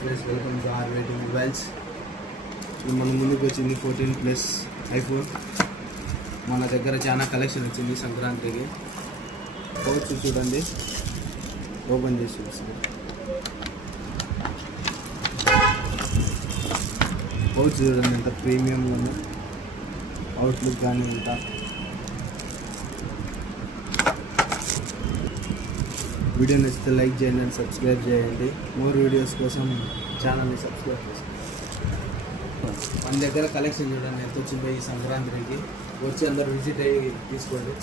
Friends, welcome to our waiting mobiles. మన ముందుకు వచ్చింది 14+ ఐఫోన్. మన దగ్గర చాలా కలెక్షన్ వచ్చింది సంక్రాంతికి. పౌచ్ చూడండి, ఓపెన్ చేసి చూస్తుంది. పౌచ్ చూడండి ఎంత ప్రీమియంగా ఉందో, అవుట్లుక్ కానీ ఎంత. వీడియో నచ్చితే లైక్ చేయండి అండ్ సబ్స్క్రైబ్ చేయండి. మోర్ వీడియోస్ కోసం ఛానల్ని సబ్స్క్రైబ్ చేసుకోండి. మన దగ్గర కలెక్షన్ చూడండి ఎంత వచ్చిందో ఈ సంక్రాంతికి. వచ్చి అందరు విజిట్ అయ్యి తీసుకోండి.